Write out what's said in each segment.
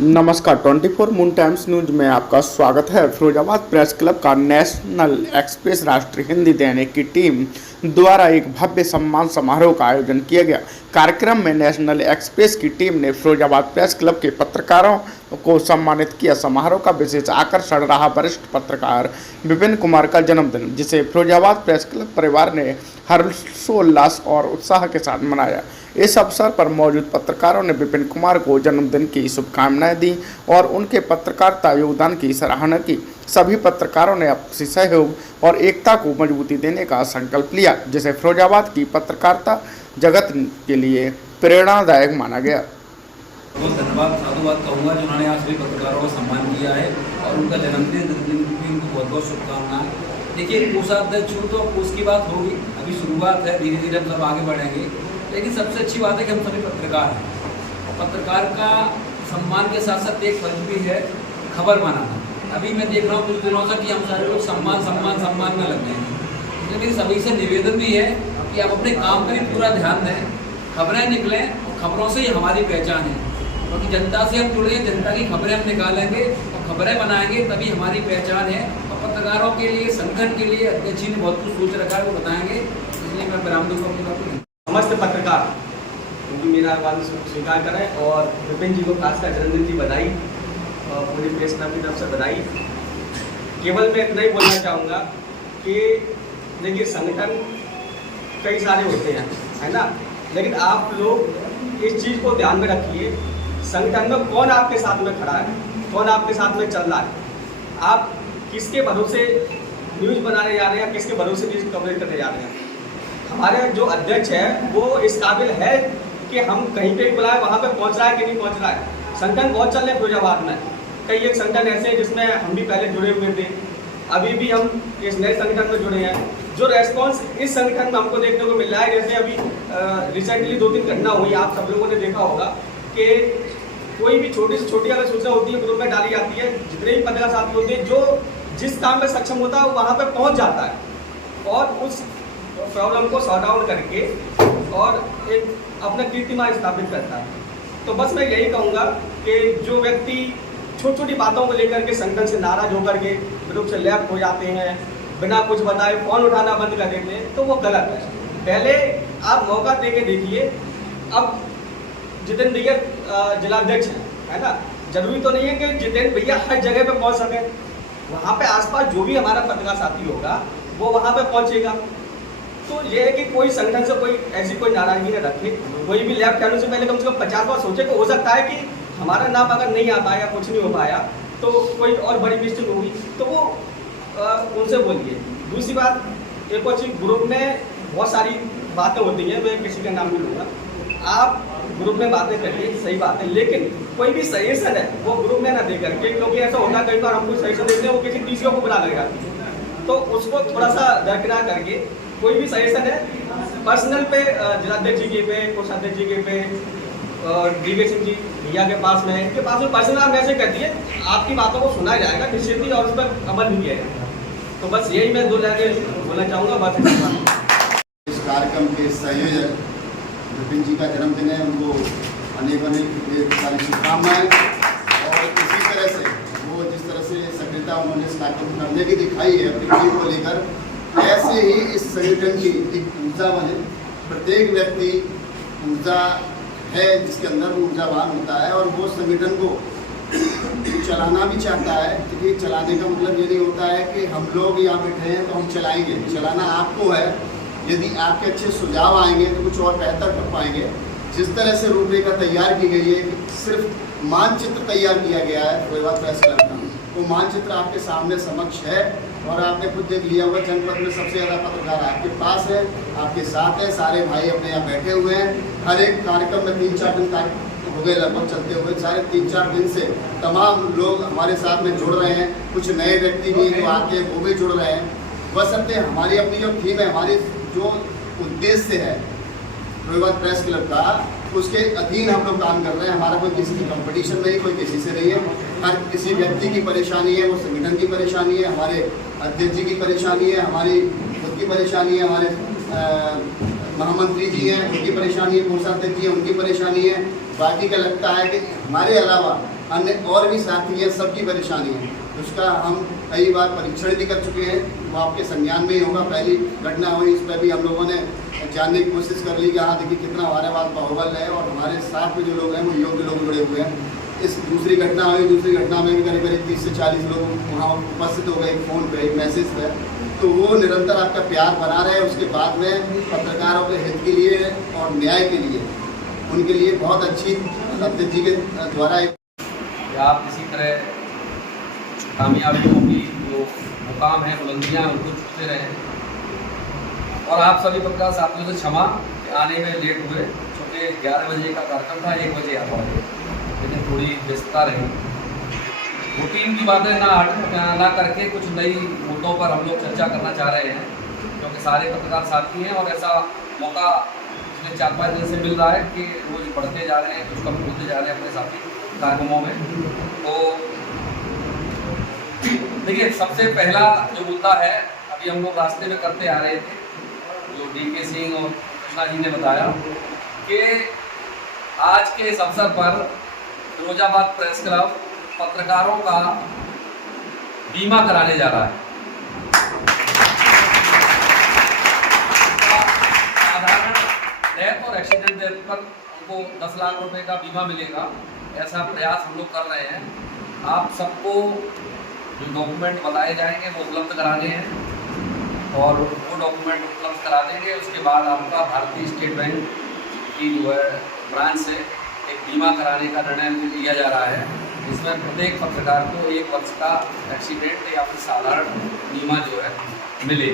नमस्कार 24 moon times news में आपका स्वागत है। फिरोजाबाद प्रेस क्लब का नेशनल एक्सप्रेस राष्ट्रीय हिंदी दैनिक की टीम द्वारा एक भव्य सम्मान समारोह का आयोजन किया गया। कार्यक्रम में नेशनल एक्सप्रेस की टीम ने फिरोजाबाद प्रेस क्लब के पत्रकारों को सम्मानित किया। समारोह का विशेष आकर्षण रहा वरिष्ठ पत्रकार विपिन कुमार का जन्मदिन, जिसे फिरोजाबाद प्रेस क्लब परिवार ने हर्षोल्लास और उत्साह के साथ मनाया। इस अवसर पर मौजूद पत्रकारों ने विपिन कुमार को जन्मदिन की शुभकामनाएं दी और उनके पत्रकारिता योगदान की सराहना की। सभी पत्रकारों ने आपसी सहयोग और एकता को मजबूती देने का संकल्प लिया, जिसे फिरोजाबाद की पत्रकारिता जगत के लिए प्रेरणादायक माना गया। बहुत धन्यवाद साधुवाद कहूँगा जिन्होंने आज सभी पत्रकारों का सम्मान किया है और उनका जन्मदिन भी उनको बहुत बहुत शुभकामनाएं। देखिए, कोषाध्यक्ष हूँ तो कोष की बात होगी, अभी शुरुआत है, धीरे धीरे हम सब आगे बढ़ेंगे। लेकिन सबसे अच्छी बात है कि हम सभी पत्रकार हैं और पत्रकार का सम्मान के साथ साथ एक फर्ज भी है खबर बनाना। अभी मैं देख रहा हूँ कुछ दिनों से कि हम सारे लोग सम्मान सम्मान सम्मान में लग गए हैं। इसलिए मेरी सभी से निवेदन भी है कि आप अपने काम पर भी पूरा ध्यान दें, खबरें निकलें और खबरों से ही हमारी पहचान है, क्योंकि जनता से हम जुड़े हैं, जनता की खबरें हम निकालेंगे और खबरें बनाएंगे तभी हमारी पहचान है। और पत्रकारों के लिए, संगठन के लिए अध्यक्ष जी ने बहुत कुछ सोच रखा है, वो बताएंगे। इसलिए मैं विराम दूंगा अपनी बात को। समस्त पत्रकार क्योंकि मेरा आह्वान स्वीकार करें और विपिन जी को खासकर जन्मदिन की बधाई और पूरी प्रेस क्लब की तरफ से बधाई। केवल मैं इतना ही बोलना चाहूँगा कि देखिए, संगठन कई सारे होते हैं, है ना, लेकिन आप लोग इस चीज़ को ध्यान में रखिए, संगठन में कौन आपके साथ में खड़ा है, कौन आपके साथ में चल रहा है, आप किसके भरोसे न्यूज़ बनाने जा रहे हैं, किसके भरोसे न्यूज़ कवरेज करने जा रहे हैं। हमारे जो अध्यक्ष है वो इस काबिल है कि हम कहीं पे बुलाए वहाँ पे पहुँच रहा है कि नहीं पहुँच रहा है। संगठन बहुत चल रहे हैं फिरोजाबाद में, कई एक संगठन ऐसे हैं जिसमें हम भी पहले जुड़े हुए थे, अभी भी हम इस नए संगठन में जुड़े हैं। जो रेस्पॉन्स इस संगठन में हमको देखने को मिल रहा है, जैसे अभी रिसेंटली 2-3 घटना हुई, आप सब लोगों ने देखा होगा कि कोई भी छोटी से छोटी अगर सूचना होती है ग्रुप में डाली जाती है, जितने भी पत्रकार साथी होते हैं जो जिस काम में सक्षम होता है वो वहाँ पर पहुँच जाता है और उस प्रॉब्लम को सॉर्ट आउट करके और एक अपना कीर्तिमान स्थापित करता है। तो बस मैं यही कहूँगा कि जो व्यक्ति छोटी छोटी बातों को लेकर के संगठन से नाराज होकर के ग्रुप से लेफ्ट हो जाते हैं, बिना कुछ बताए फ़ोन उठाना बंद कर देते हैं, तो वो गलत है। पहले आप मौका दे के देखिए। अब जितेंद्र भैया जिलाध्यक्ष हैं, है ना, जरूरी तो नहीं है कि जितेंद्र भैया हर जगह पे पहुंच सके। वहाँ पे आसपास जो भी हमारा पत्रकार साथी होगा वो वहाँ पे पहुँचेगा। तो ये है कि कोई संगठन से कोई ऐसी कोई नाराजगी न रखे, कोई भी लेफ्ट आने से पहले कम से कम 50 बार सोचे कि हो सकता है कि हमारा नाम अगर नहीं आ पाया, कुछ नहीं हो पाया, तो कोई और बड़ी मिस्टेक होगी, तो वो उनसे बोलिए। दूसरी बात, एक और चीज़, ग्रुप में बहुत सारी बातें होती हैं, मैं किसी का नाम नहीं लूँगा, आप ग्रुप में बातें करिए, सही बात है, लेकिन कोई भी सजेशन है वो ग्रुप में ना दे करके, क्योंकि ऐसा होता है कई बार हम कोई सजेशन देते हैं वो किसी तीसरे को बुला लगेगा, तो उसको थोड़ा सा दरकिनार करके कोई भी सजेशन है पर्सनल पे जिलाध्यक्ष जी के पे, कोषाध्यक्ष जी के पे और डीके सिंह जी भैया के पास में, इनके पास में पर्सनल आप मैसेज कर दिए, आपकी बातों को सुना जाएगा निश्चित ही और उस पर अमल भी किया जाएगा। तो बस यही मैं 2 लाइनें बोलना चाहूँगा। बस इस कार्यक्रम के संयोजक विपिन जी का जन्मदिन है, उनको अनेक सारी शुभकामनाएं। और इसी तरह से वो जिस तरह से सक्रियता उन्होंने इस कार्यक्रम करने की दिखाई है अपनी टीम को लेकर, ऐसे ही इस संगठन की एक ऊर्जा बने। प्रत्येक व्यक्ति ऊर्जा है जिसके अंदर ऊर्जावान होता है और वो संगठन को चलाना भी चाहता है। क्योंकि चलाने का मतलब ये नहीं होता है कि हम लोग यहाँ बैठे हैं तो हम चलाएंगे, चलाना आपको है। यदि आपके अच्छे सुझाव आएंगे तो कुछ और बेहतर कर पाएंगे। जिस तरह से रूपरेखा तैयार की गई है, सिर्फ मानचित्र तैयार किया गया है फिरोजाबाद प्रेस क्लब का, वो मानचित्र आपके सामने समक्ष है और आपने खुद देख लिया होगा, जनपद में सबसे ज़्यादा पत्रकार आपके पास है, आपके साथ है, सारे भाई अपने यहाँ बैठे हुए हैं। हर एक कार्यक्रम में 3-4 दिन हो गए लगभग चलते हुए, सारे 3-4 दिन से तमाम लोग हमारे साथ में जुड़ रहे हैं। कुछ नए व्यक्ति भी जो आते हैं वो भी जुड़ रहे हैं। बशर्ते हमारी अपनी जो थीम है, हमारी जो उद्देश्य है फिरोजाबाद प्रेस क्लब का, उसके अधीन हम लोग काम कर रहे हैं। हमारा कोई किसी की कंपटीशन नहीं, कोई किसी से नहीं है। हर किसी व्यक्ति की परेशानी है, वो संगठन की परेशानी है, हमारे अध्यक्ष जी की परेशानी है, हमारी खुद की परेशानी है, हमारे महामंत्री जी हैं उनकी परेशानी है, कोषाध्यक्ष जी हैं उनकी परेशानी है। बाकी का लगता है कि हमारे अलावा अन्य और भी साथी हैं, सबकी परेशानी है। उसका हम कई बार परीक्षण भी कर चुके हैं, वो आपके संज्ञान में ही होगा। पहली घटना हुई, इस पर भी हम लोगों ने जानने की कोशिश कर ली कि हाँ देखिए कितना हमारे पास बाहुबल है और हमारे साथ में जो लोग हैं वो योग्य लोग जुड़े हुए हैं। इस दूसरी घटना हुई, दूसरी घटना में भी करीब करीब 30 से 40 लोग वहाँ उपस्थित हो गए, फ़ोन पे एक मैसेज पे। तो वो निरंतर आपका प्यार बना रहे। उसके बाद में पत्रकारों के हित के लिए और न्याय के लिए उनके लिए बहुत अच्छी अध्यक्ष जी के द्वारा आप इसी तरह कामयाबियों की जो मुकाम है, बुलंदियाँ, उनको छूते रहें। और आप सभी पत्रकार साथियों से क्षमा कि आने में लेट हुए, क्योंकि 11 बजे का कार्यक्रम था, 1 बजे आ पाए, लेकिन थोड़ी व्यस्तता रही। रूटीन की बातें ना करके कुछ नई मुद्दों पर हम लोग चर्चा करना चाह रहे हैं, क्योंकि सारे पत्रकार साथी हैं और ऐसा मौका पिछले 4-5 दिन से मिल रहा है कि रोज़ बढ़ते जा रहे हैं, कुछ कम होते जा रहे हैं अपने साथी कार्यक्रमों में। तो देखिए, सबसे पहला जो मुद्दा है, अभी हम लोग रास्ते में करते आ रहे थे, जो DK सिंह और कृष्णा जी ने बताया कि आज के इस अवसर पर फिरोजाबाद प्रेस क्लब पत्रकारों का बीमा कराने जा रहा है। साधारण डेथ और एक्सीडेंट डेथ पर उनको 10 लाख रुपए का बीमा मिलेगा, ऐसा प्रयास हम लोग कर रहे हैं। आप सबको जो डॉक्यूमेंट बताए जाएंगे वो उपलब्ध कराने हैं और वो डॉक्यूमेंट उपलब्ध करा देंगे। उसके बाद आपका भारतीय स्टेट बैंक की जो है ब्रांच से एक बीमा कराने का निर्णय लिया जा रहा है। इसमें प्रत्येक पत्रकार को 1 वर्ष का एक्सीडेंट या फिर साधारण बीमा जो है मिले।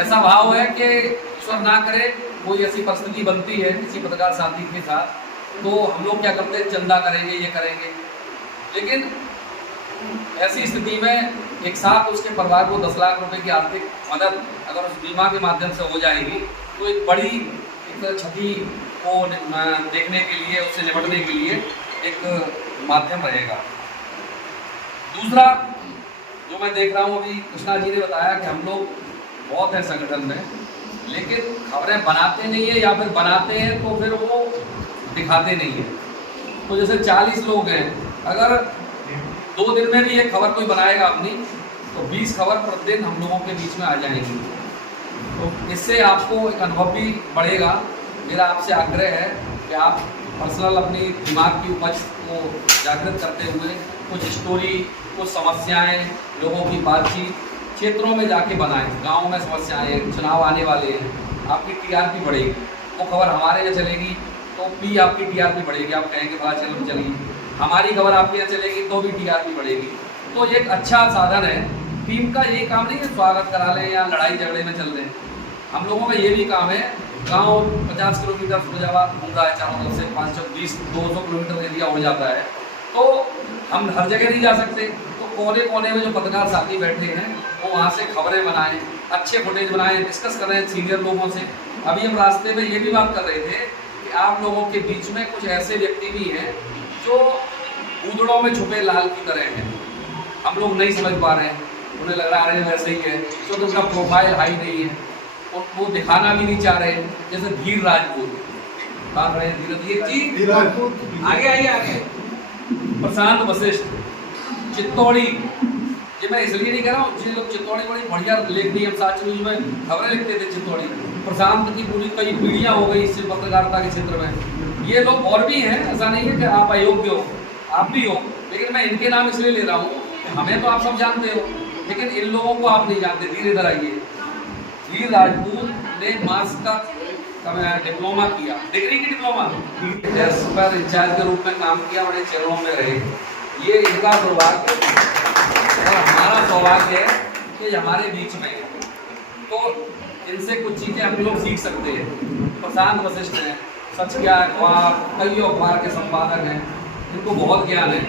ऐसा भाव है कि ईश्वर ना करे कोई ऐसी परिस्थिति बनती है किसी पत्रकार साथी के साथ, तो हम लोग क्या करते हैं, चंदा करेंगे, ये करेंगे। लेकिन ऐसी स्थिति में एक साथ उसके परिवार को 10 लाख रुपए की आर्थिक मदद अगर उस बीमा के माध्यम से हो जाएगी तो एक बड़ी क्षति को देखने के लिए, उससे निपटने के लिए एक माध्यम रहेगा। दूसरा जो मैं देख रहा हूँ, अभी कृष्णा जी ने बताया कि हम लोग बहुत हैं संगठन में, लेकिन खबरें बनाते नहीं है या फिर बनाते हैं तो फिर वो दिखाते नहीं है। तो जैसे 40 लोग हैं, अगर 2 दिन में भी एक खबर कोई बनाएगा अपनी, तो 20 खबर प्रतिदिन हम लोगों के बीच में आ जाएंगी। तो इससे आपको एक अनुभव भी बढ़ेगा। मेरा आपसे आग्रह है कि आप पर्सनल अपनी दिमाग की उपज को जागृत करते हुए कुछ स्टोरी, कुछ समस्याएं, लोगों की बातचीत क्षेत्रों में जाके बनाएं। गाँव में समस्याएँ, चुनाव आने वाले हैं, आपकी TRP बढ़ेगी। वो खबर हमारे यहाँ चलेगी तो भी आपकी TRP बढ़ेगी, आप कहेंगे बड़ा चैनल में चलेगी। हमारी खबर आपके यहाँ चलेगी तो भी TRP बढ़ेगी। तो ये एक अच्छा साधन है। टीम का ये काम नहीं है स्वागत करा लें या लड़ाई झगड़े में चल रहे हैं। हम लोगों का ये भी काम है, गांव 50 किलोमीटर फिरोजाबाद घूम रहा है चारों तरफ से, 520-200 किलोमीटर एरिया हो जाता है, तो हम हर जगह नहीं जा सकते। तो कोने कोने में जो पत्रकार साथी बैठे हैं वो वहाँ से खबरें बनाएं, अच्छे फुटेज बनाएं, डिस्कस कर रहे हैं सीनियर लोगों से। अभी हम रास्ते में ये भी बात कर रहे थे कि आप लोगों के बीच में कुछ ऐसे व्यक्ति भी हैं जो ऊदड़ों में छुपे लाल की तरह हैं। हम लोग नहीं समझ पा रहे हैं, उन्हें लग रहा है वैसे ही है, क्योंकि उनका प्रोफाइल हाई नहीं है, वो दिखाना भी नहीं चाह रहे हैं। जैसे धीर राजपूत, बात रहे धीर राजपूत, आगे आइए आगे, प्रशांत वशिष्ठ, चित्तौड़ी। ये मैं इसलिए नहीं कह रहा हूँ, जिन लोग चित्तौड़ी बड़ी बढ़िया लेखनी, हम साथ में खबरें लिखते थे चित्तौड़ी, प्रशांत की पूरी कई पीढ़ियाँ हो गई इस पत्रकारिता के क्षेत्र में। ये लोग और भी हैं, ऐसा नहीं है कि आप अयोग्य हो, आप भी हो, लेकिन मैं इनके नाम इसलिए ले रहा हूँ कि हमें तो आप सब जानते हो, लेकिन इन लोगों को आप नहीं जानते। धीरे इधर आइए। धीर राजपूत ने मास का डिप्लोमा किया, डिग्री की डिप्लोमा, पर इंचार्ज के रूप में काम किया, बड़े चरणों में रहे। ये इनका सौभाग्य और हमारा सौभाग्य है कि हमारे बीच में, तो इनसे कुछ चीज़ें हम लोग सीख सकते हैं। प्रशांत वशिष्ठ हैं, सच क्या अखबार, कई अखबार के संपादक हैं, इनको बहुत ज्ञान है।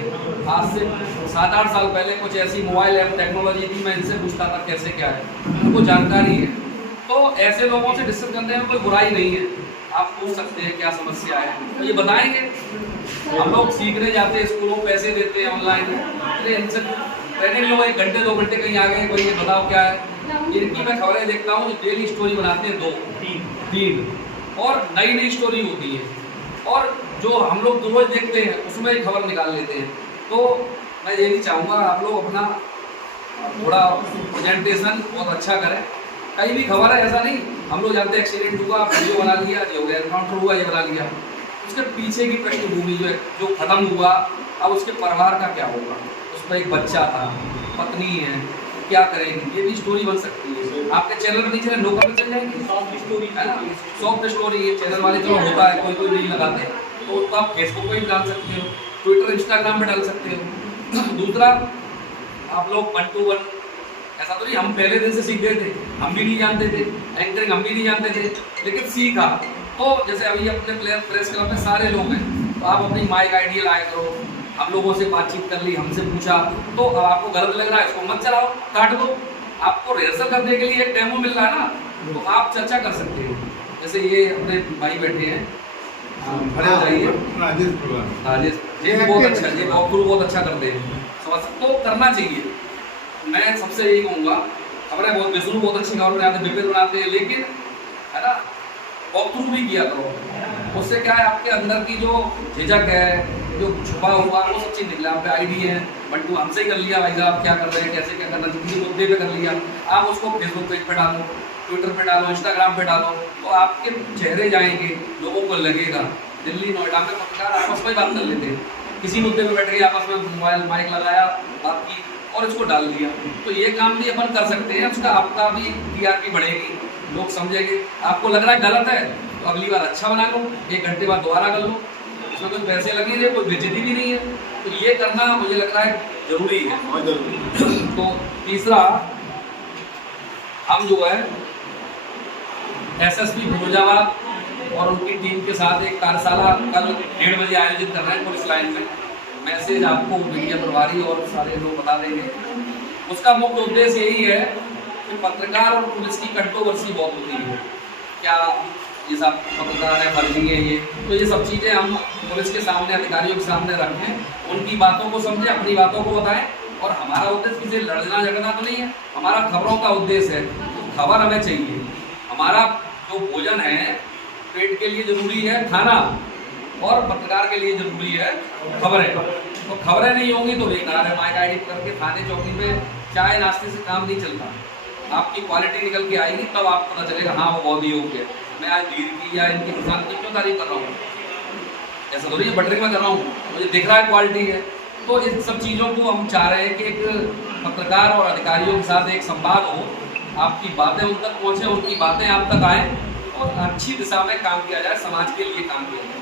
आज से 7-8 साल पहले कुछ ऐसी मोबाइल ऐप टेक्नोलॉजी थी, मैं इनसे पूछता था कैसे क्या है, उनको जानकारी है। तो ऐसे लोगों से डिस्कस करने में कोई बुराई नहीं है, आप पूछ सकते हैं क्या समस्या है, तो ये बताएंगे। हम लोग सीखने जाते हैं स्कूलों, पैसे देते हैं ऑनलाइन, इनसे ट्रेनिंग लो, 1 घंटे 2 घंटे कहीं आ गए, कोई ये बताओ क्या है। इनकी मैं खबरें देखता हूँ, डेली स्टोरी बनाते हैं 2-3 और नई नई स्टोरी होती है, और जो हम लोग रोज देखते हैं उसमें खबर निकाल लेते हैं। तो मैं ये नहीं चाहूँगा आप लोग अपना थोड़ा प्रेजेंटेशन बहुत अच्छा करें। कहीं भी खबर है ऐसा नहीं, हम लोग जानते हैं एक्सीडेंट हुआ, वीडियो बना लिया, ये हो गया, एनकाउंटर हुआ, ये बना लिया। उसके पीछे की पृष्ठभूमि जो खत्म हुआ, अब उसके परिवार का क्या होगा, उस पर एक बच्चा था, पत्नी है, क्या करेगी, ये भी स्टोरी बन सकती है। आपके चैनल पर नहीं चले, लोकल पे चल जाएंगे, सॉफ्ट स्टोरी है ना, सॉफ्ट स्टोरी है। चैनल वाले तो होता है, कोई नहीं लगाते, तो उसको आप फेसबुक पे भी डाल सकते हो, ट्विटर इंस्टाग्राम पे डाल सकते हो। दूसरा, आप लोग 1 to 1 ऐसा तो नहीं, हम पहले दिन से सीख गए थे, हम भी नहीं जानते थे, एंकरिंग हम भी नहीं जानते थे, लेकिन सीखा। तो जैसे अभी अपने प्रेस क्लब में सारे लोग हैं, तो आप अपनी माइक आइडिया लाया करो, हम लोगों से बातचीत कर ली, हमसे पूछा, तो अब आपको गलत लग रहा है, इसको मत चलाओ, काट दो। आपको रिहर्सल करने के लिए एक डेमो मिल रहा है ना, तो आप चर्चा कर सकते हो। जैसे ये अपने भाई बैठे हैं, खड़े हो जाइए, राजेश जी बहुत अच्छा, ये वॉकथ्रू बहुत अच्छा करते हैं, तो करना चाहिए। मैं सबसे यही कहूँगा, खबरें बहुत विष्णु बहुत अच्छी खबर बनाते हैं, विपिन बनाते हैं, लेकिन है ना, वॉकथ्रू भी किया करो। उससे क्या है, आपके अंदर की जो झिझक है, जो छुपा हुआ, वो सब चीज़ निकला। आप पे आईडी है, बंटू हमसे ही कर लिया, भाई साहब क्या कर रहे हैं, कैसे क्या करना चाहिए, किसी मुद्दे पे कर लिया, आप उसको फेसबुक पेज पे डालो, ट्विटर पे डालो, इंस्टाग्राम पे डालो, तो आपके चेहरे जाएंगे, लोगों को लगेगा। दिल्ली नोएडा में पत्रकार आपस में बात कर लेते हैं, किसी मुद्दे पे बैठ गए, आपस में मोबाइल माइक लगाया, बात की और इसको डाल दिया। तो ये काम भी अपन कर सकते हैं, उसका आपका भी टीआरपी बढ़ेगी, लोग समझेंगे। आपको लग रहा है गलत है, तो अगली बार अच्छा बना लो, 1 घंटे बाद दोबारा कर लो, उसमें कोई पैसे लगेंगे, कोई बेइज्जती भी नहीं है। तो ये करना मुझे लग रहा है जरूरी है। तो तीसरा, हम जो है एसएसपी फिरोजाबाद और उनकी टीम के साथ एक कार्यशाला कल 1:30 बजे आयोजित कर रहे हैं पुलिस लाइन में। मैसेज आपको मीडिया प्रभारी और सारे लोग बता देंगे। उसका मुख्य उद्देश्य यही है कि पत्रकार और पुलिस की कंट्रोवर्सी बहुत होती है, क्या ये सब पत्रकार है, फर्जी है, ये तो ये सब चीज़ें हम पुलिस के सामने, अधिकारियों के सामने रखें, उनकी बातों को समझें, अपनी बातों को बताएं। और हमारा उद्देश्य किसी लड़ना झगड़ना तो नहीं है, हमारा खबरों का उद्देश्य है, तो खबर हमें चाहिए। हमारा जो भोजन है, पेट के लिए जरूरी है खाना, और पत्रकार के लिए जरूरी है खबरें। तो खबरें नहीं होंगी तो बेकार है। माइक आईडी करके थाने चौकी पे चाय नाश्ते से काम नहीं चलता। आपकी क्वालिटी निकल के आएगी, तब आपको पता चलेगा हाँ वो बहुत ही योग्य है। मैं आज वीर की या इनकी किसान की क्यों तारीफ कर रहा हूँ, ऐसा थोड़ी है बटरिंग में कर रहा हूँ, मुझे दिख रहा है क्वालिटी है। तो इन सब चीज़ों को हम चाह रहे हैं कि एक पत्रकार और अधिकारियों के साथ एक संवाद हो, आपकी बातें उन तक पहुँचे, उनकी बातें आप तक आएँ और अच्छी दिशा में काम किया जाए, समाज के लिए काम किया जाए।